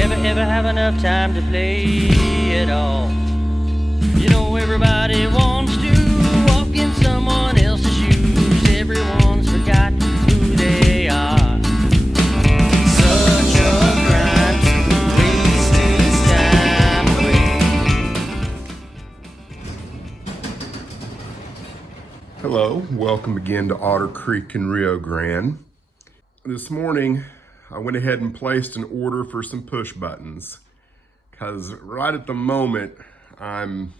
Never have enough time to play it all. You know everybody wants to walk in someone else's shoes. Everyone's forgot who they are. Such a crime to waste his time away. Hello, welcome again to Otter Creek in Rio Grande. This morning I went ahead and placed an order for some push buttons because right at the moment I'm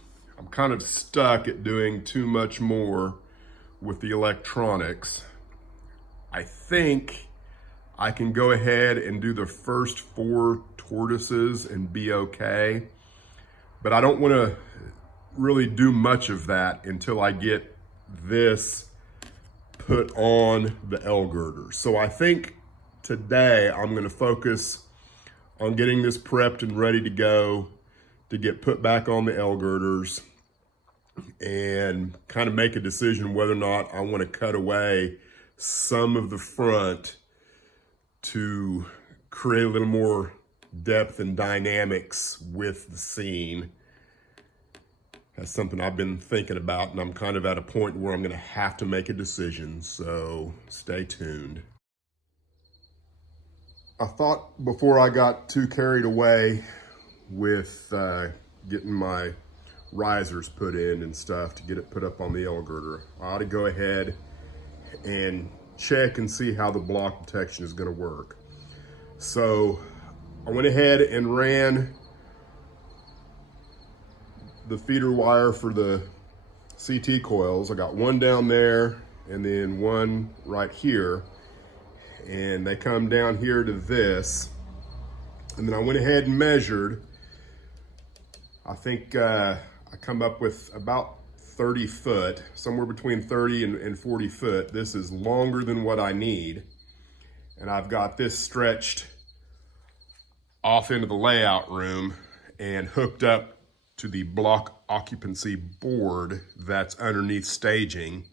kind of stuck at doing too much more with the electronics. I think I can go ahead and do the first 4 tortoises and be okay, but I don't want to really do much of that until I get this put on the L-Girders. So I think today I'm going to focus on getting this prepped and ready to go to get put back on the L-Girders and kind of make a decision whether or not I want to cut away some of the front to create a little more depth and dynamics with the scene. That's something I've been thinking about, and I'm kind of at a point where I'm going to have to make a decision, so stay tuned. I thought before I got too carried away with getting my risers put in and stuff to get it put up on the L-Girder, I ought to go ahead and check and see how the block detection is going to work. So I went ahead and ran the feeder wire for the CT coils. I got one down there and then one right here, and they come down here to this. And then I went ahead and measured. I think I come up with about 30 foot, somewhere between 30 and 40 foot. This is longer than what I need. And I've got this stretched off into the layout room and hooked up to the block occupancy board that's underneath staging.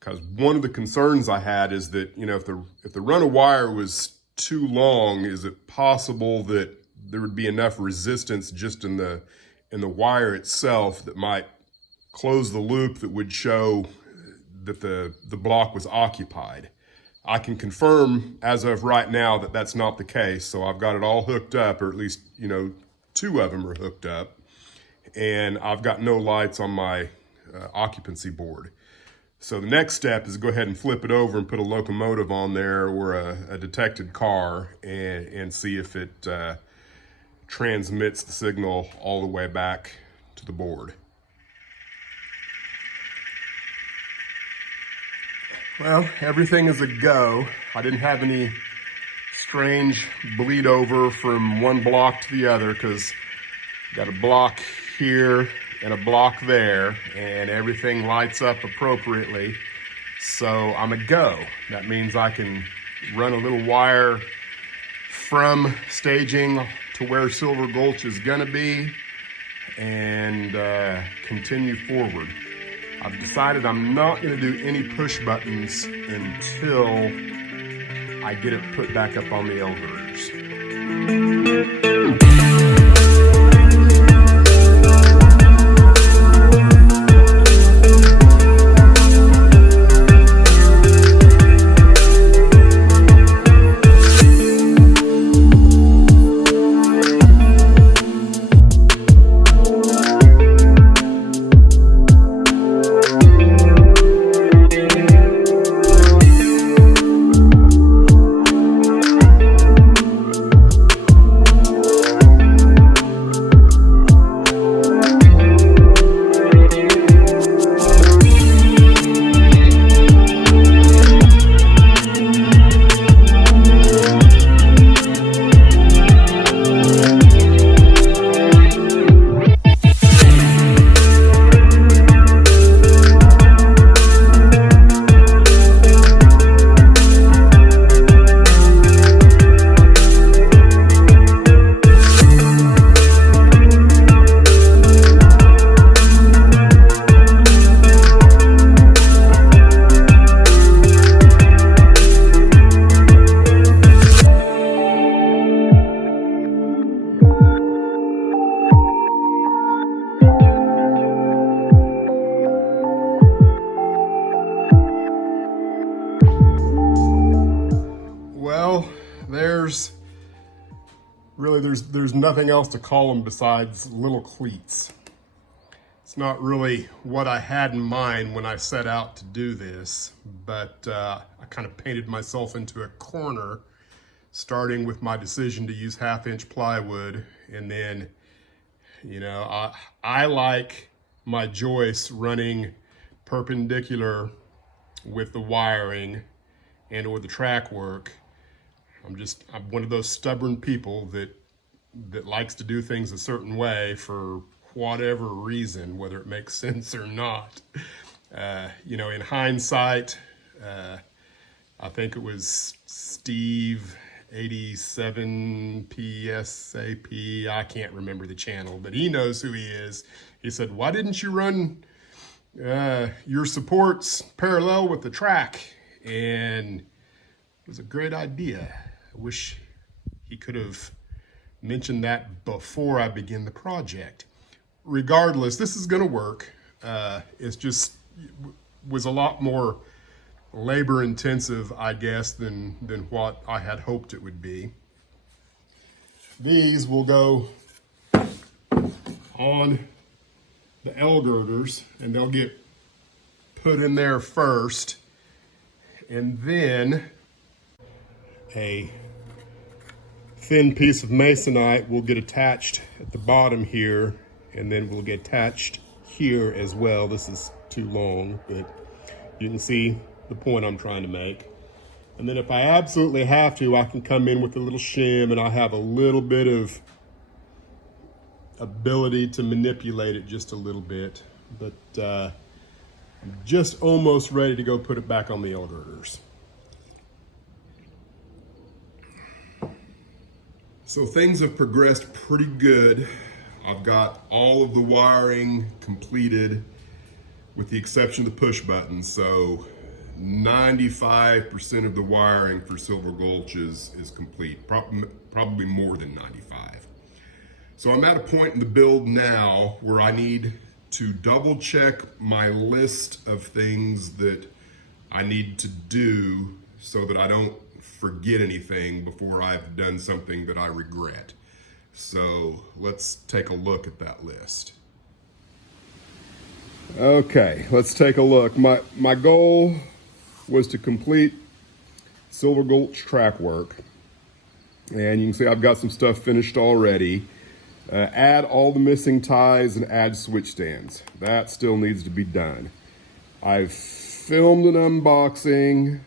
Because one of the concerns I had is that, you know, if the run of wire was too long, is it possible that there would be enough resistance just in the wire itself that might close the loop that would show that the block was occupied? I can confirm as of right now that that's not the case. So I've got it all hooked up, or at least, you know, 2 of them are hooked up, and I've got no lights on my occupancy board. So the next step is go ahead and flip it over and put a locomotive on there or a detected car and see if it transmits the signal all the way back to the board. Well, everything is a go. I didn't have any strange bleed over from one block to the other because got a block here and a block there, and everything lights up appropriately. So I'm a go. That means I can run a little wire from staging to where Silver Gulch is gonna be and continue forward. I've decided I'm not gonna do any push buttons until I get it put back up on the L-Girders. really there's nothing else to call them besides little cleats. It's not really what I had in mind when I set out to do this, but I kind of painted myself into a corner, starting with my decision to use 1/2-inch plywood. And then, you know, I like my joists running perpendicular with the wiring and or the track work. I'm one of those stubborn people that likes to do things a certain way for whatever reason, whether it makes sense or not. You know, in hindsight, I think it was Steve 87 PSAP, I can't remember the channel, but he knows who he is. He said, why didn't you run your supports parallel with the track? And it was a great idea. I wish he could have mentioned that before I began the project. Regardless, this is gonna work. It's just was a lot more labor intensive, I guess, than what I had hoped it would be. These will go on the L-Girders, and they'll get put in there first, and then a thin piece of masonite will get attached at the bottom here, and then will get attached here as well. This is too long, but you can see the point I'm trying to make. And then if I absolutely have to, I can come in with a little shim, and I have a little bit of ability to manipulate it just a little bit, but I'm just almost ready to go put it back on the L-Girders. So things have progressed pretty good. I've got all of the wiring completed with the exception of the push buttons. So 95% of the wiring for Silver Gulch is complete, probably more than 95. So I'm at a point in the build now where I need to double check my list of things that I need to do so that I don't forget anything before I've done something that I regret. So let's take a look at that list. Okay, let's take a look. My goal was to complete Silver Gulch track work. And you can see I've got some stuff finished already. Add all the missing ties and add switch stands. That still needs to be done. I've filmed an unboxing.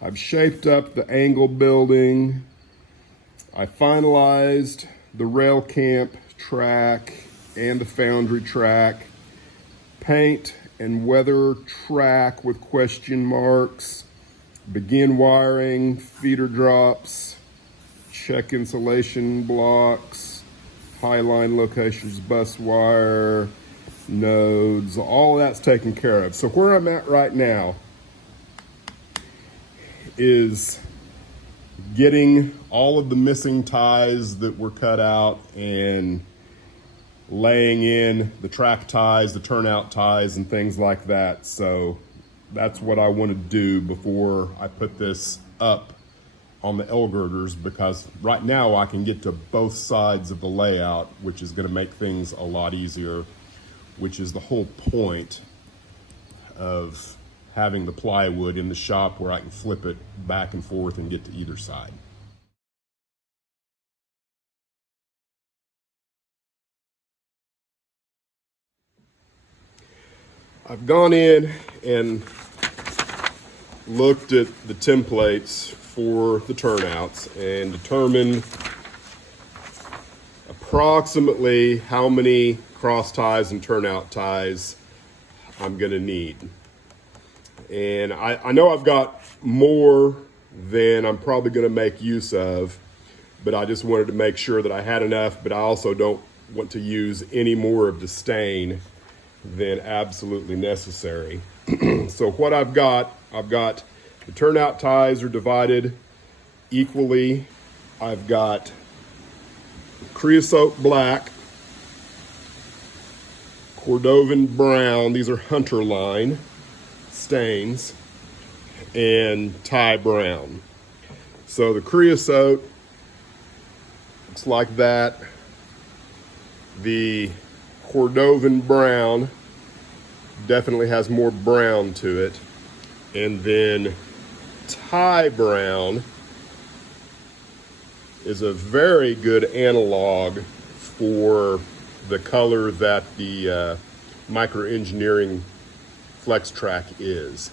I've shaped up the angle building. I finalized the rail camp track and the foundry track. Paint and weather track with question marks. Begin wiring, feeder drops, check insulation blocks, high line locations, bus wire, nodes, all that's taken care of. So where I'm at right now is getting all of the missing ties that were cut out and laying in the track ties, the turnout ties, and things like that. So that's what I want to do before I put this up on the L-Girders, because right now I can get to both sides of the layout, which is going to make things a lot easier, which is the whole point of having the plywood in the shop where I can flip it back and forth and get to either side. I've gone in and looked at the templates for the turnouts and determined approximately how many cross ties and turnout ties I'm gonna need. And I know I've got more than I'm probably gonna make use of, but I just wanted to make sure that I had enough, but I also don't want to use any more of the stain than absolutely necessary. So what I've got the turnout ties are divided equally. I've got creosote black, Cordovan brown, these are hunter line stains, and tie brown. So the creosote looks like that. The Cordovan brown definitely has more brown to it. And then Thai brown is a very good analog for the color that the micro engineering flex track is.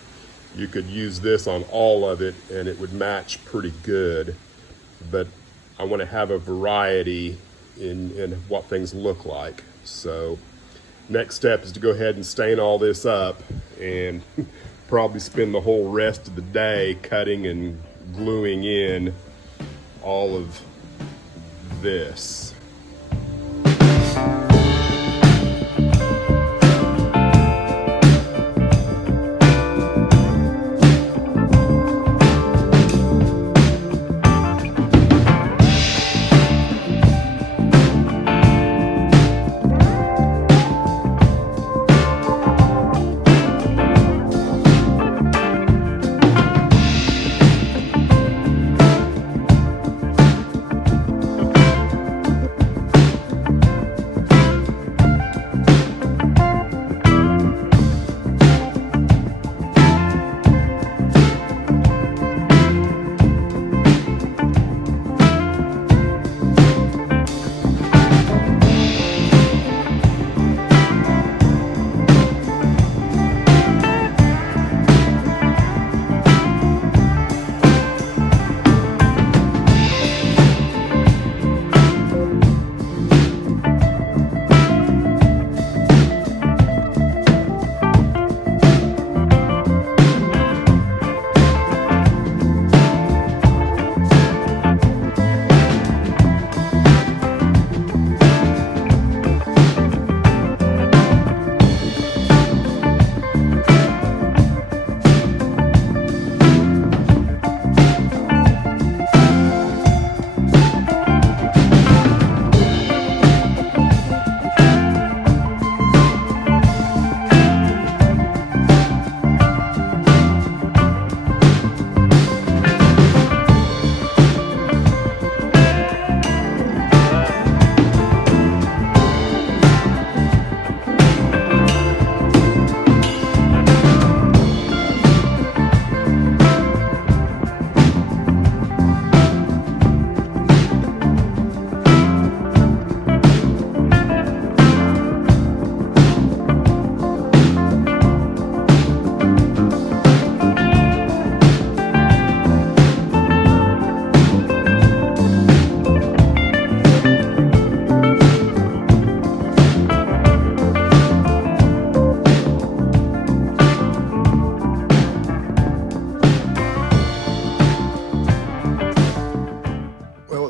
You could use this on all of it and it would match pretty good, but I want to have a variety in what things look like. So next step is to go ahead and stain all this up and probably spend the whole rest of the day cutting and gluing in all of this.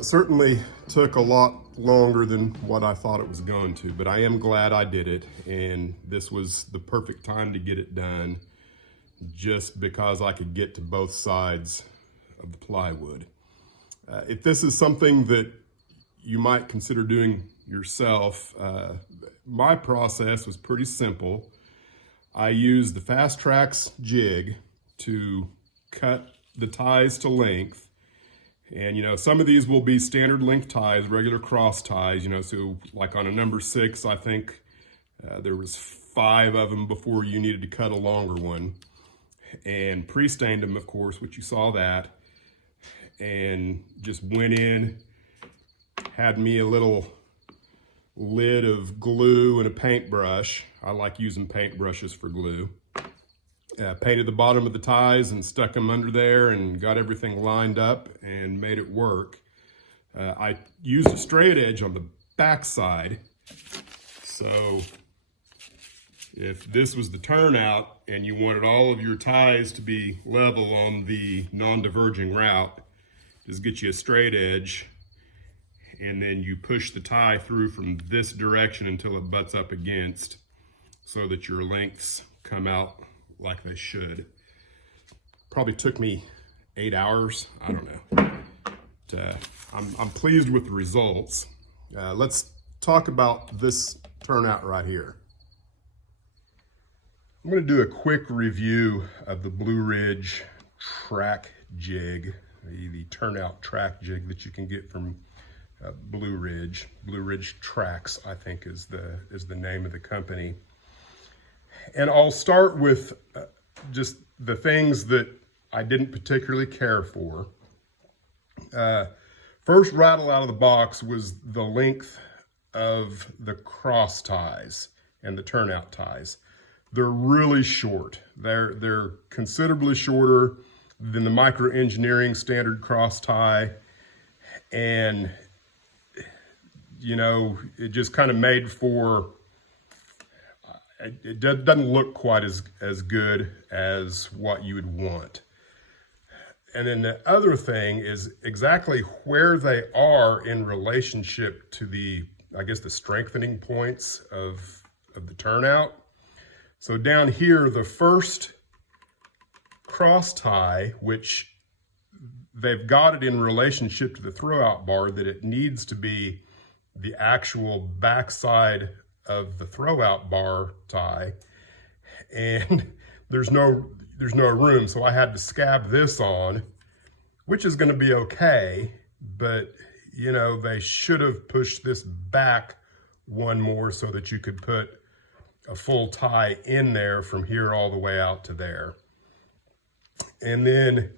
Certainly took a lot longer than what I thought it was going to, but I am glad I did it, and this was the perfect time to get it done just because I could get to both sides of the plywood. If this is something that you might consider doing yourself, my process was pretty simple. I used the Fast Tracks jig to cut the ties to length. And, you know, some of these will be standard length ties, regular cross ties, you know, so like on a number 6, I think there was 5 of them before you needed to cut a longer one. And pre-stained them, of course, which you saw that. And just went in, had me a little lid of glue and a paintbrush. I like using paintbrushes for glue. Painted the bottom of the ties and stuck them under there and got everything lined up and made it work. I used a straight edge on the back side. So if this was the turnout and you wanted all of your ties to be level on the non-diverging route, just get you a straight edge and then you push the tie through from this direction until it butts up against so that your lengths come out like they should. Probably took me 8 hours, I don't know. But, I'm pleased with the results. Let's talk about this turnout right here. I'm going to do a quick review of the Blue Ridge track jig, the turnout track jig that you can get from Blue Ridge. Blue Ridge Tracks, I think, is the name of the company. And I'll start with just the things that I didn't particularly care for. First rattle out of the box was the length of the cross ties and the turnout ties. They're really short. They're considerably shorter than the micro engineering standard cross tie. And, you know, it just kind of made for, it doesn't look quite as good as what you would want. And then the other thing is exactly where they are in relationship to the, I guess, the strengthening points of the turnout. So down here, the first cross tie, which they've got it in relationship to the throwout bar, that it needs to be the actual backside of the throwout bar tie, and there's no room, so I had to scab this on, which is going to be okay, but you know, they should have pushed this back one more so that you could put a full tie in there from here all the way out to there. And then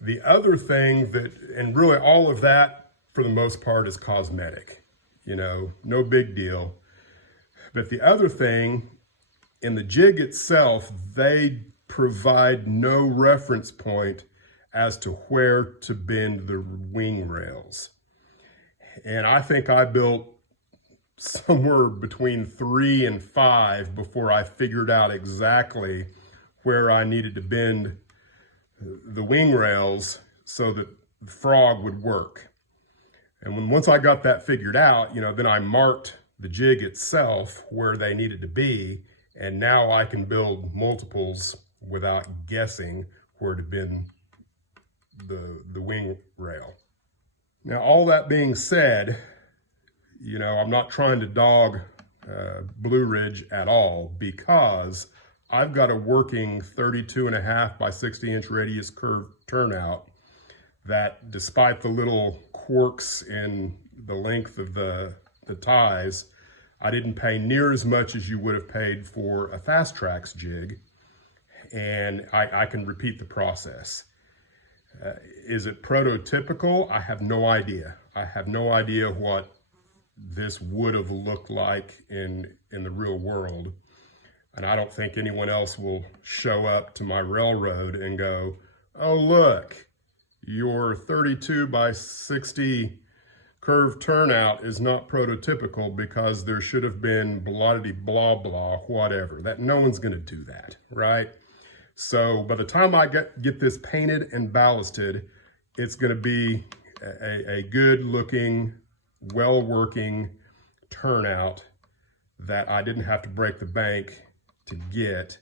the other thing that, and really all of that for the most part is cosmetic, you know, no big deal. But the other thing, in the jig itself, they provide no reference point as to where to bend the wing rails. And I think I built somewhere between 3 and 5 before I figured out exactly where I needed to bend the wing rails so that the frog would work. And once I got that figured out, you know, then I marked the jig itself where they needed to be, and now I can build multiples without guessing where to bend the wing rail. Now, all that being said, you know, I'm not trying to dog Blue Ridge at all, because I've got a working 32.5 by 60-inch radius curved turnout that, despite the little quirks in the length of the ties, I didn't pay near as much as you would have paid for a Fast Tracks jig, and I can repeat the process. Is it prototypical? I have no idea. I have no idea what this would have looked like in the real world. And I don't think anyone else will show up to my railroad and go, oh, look, your 32 by 60 curved turnout is not prototypical because there should have been blah blah, whatever. That no one's gonna do that, right? So by the time I get this painted and ballasted, it's gonna be a good looking, well-working turnout that I didn't have to break the bank to get,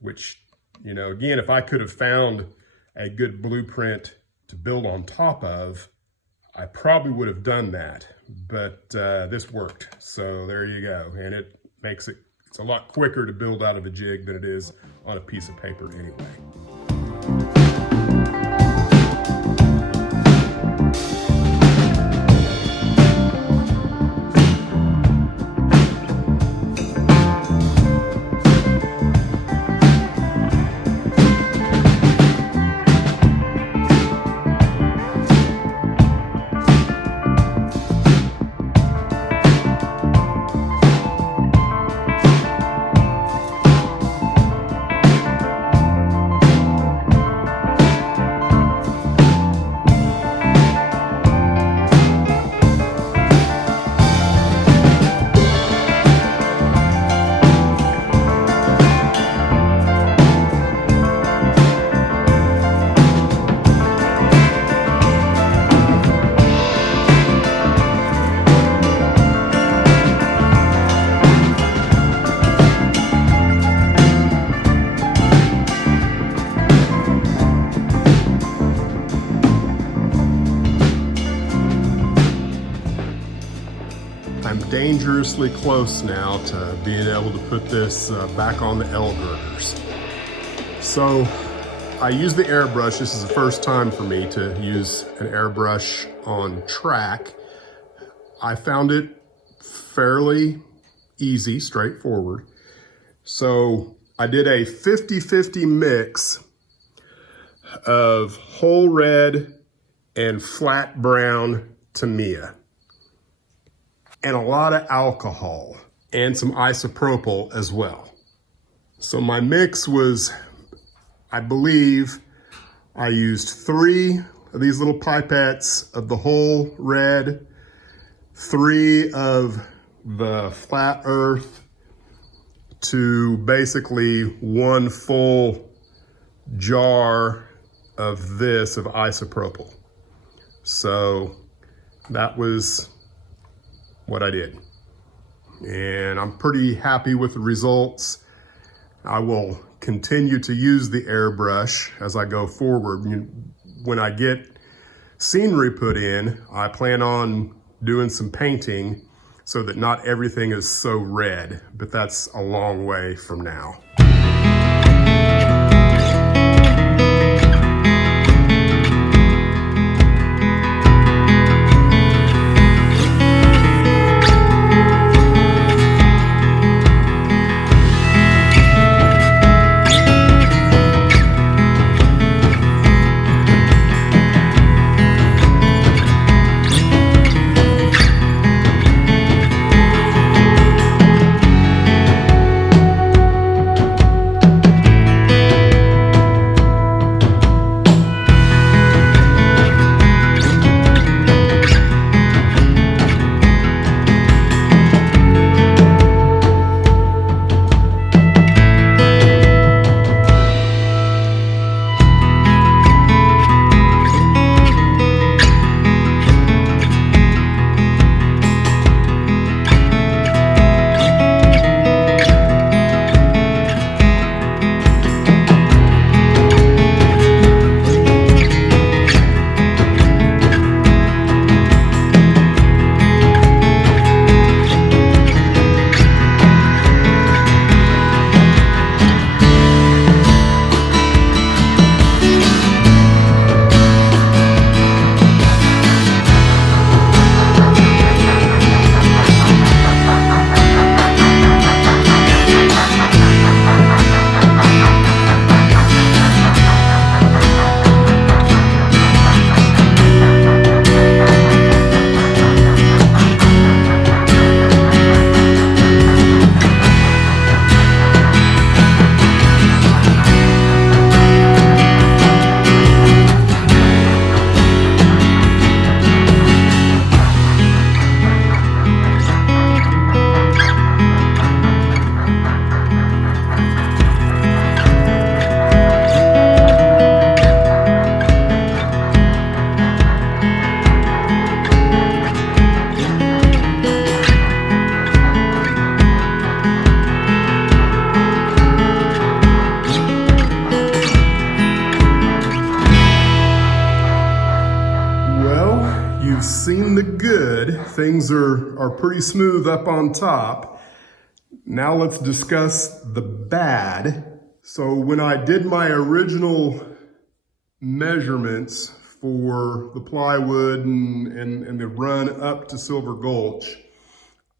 which, you know, again, if I could have found a good blueprint to build on top of, I probably would have done that, but this worked. So there you go. And it makes it, it's a lot quicker to build out of a jig than it is on a piece of paper anyway. I'm dangerously close now to being able to put this back on the L-Girders. So I use the airbrush. This is the first time for me to use an airbrush on track. I found it fairly easy, straightforward. So I did a 50-50 mix of whole red and flat brown Tamiya, and a lot of alcohol and some isopropyl as well. So my mix was, I believe I used 3 of these little pipettes of the whole red, 3 of the flat earth, to basically 1 full jar of this of isopropyl. So that was what I did. And I'm pretty happy with the results. I will continue to use the airbrush as I go forward. When I get scenery put in, I plan on doing some painting so that not everything is so red, but that's a long way from now. You've seen the good. Things are pretty smooth up on top. Now let's discuss the bad. So when I did my original measurements for the plywood and the run up to Silver Gulch,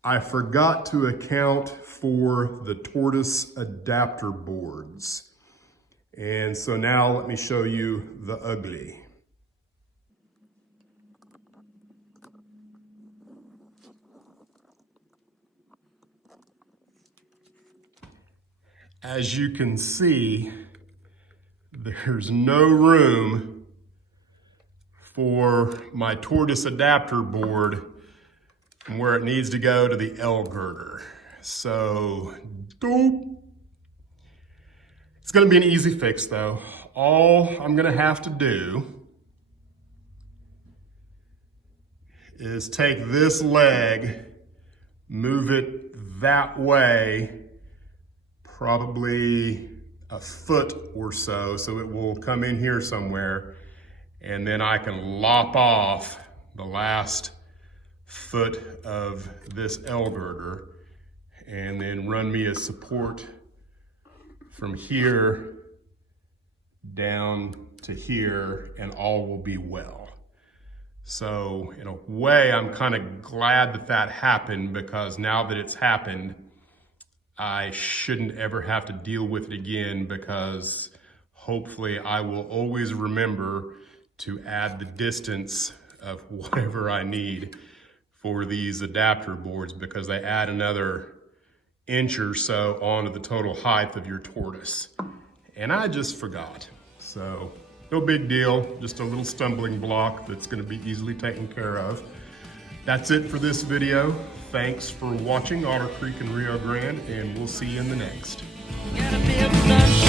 I forgot to account for the tortoise adapter boards. And so now let me show you the ugly. As you can see, there's no room for my tortoise adapter board from where it needs to go to the L-Girder. So, dope. It's gonna be an easy fix though. All I'm gonna have to do is take this leg, move it that way, probably a foot or so it will come in here somewhere, and then I can lop off the last foot of this L-Girder and then run me a support from here down to here and all will be well. So in a way, I'm kind of glad that that happened, because now that it's happened, I shouldn't ever have to deal with it again, because hopefully I will always remember to add the distance of whatever I need for these adapter boards, because they add another inch or so onto the total height of your tortoise. And I just forgot. So no big deal, just a little stumbling block that's going to be easily taken care of. That's it for this video. Thanks for watching Otter Creek and Rio Grande, and we'll see you in the next. Gotta feel the sunshine.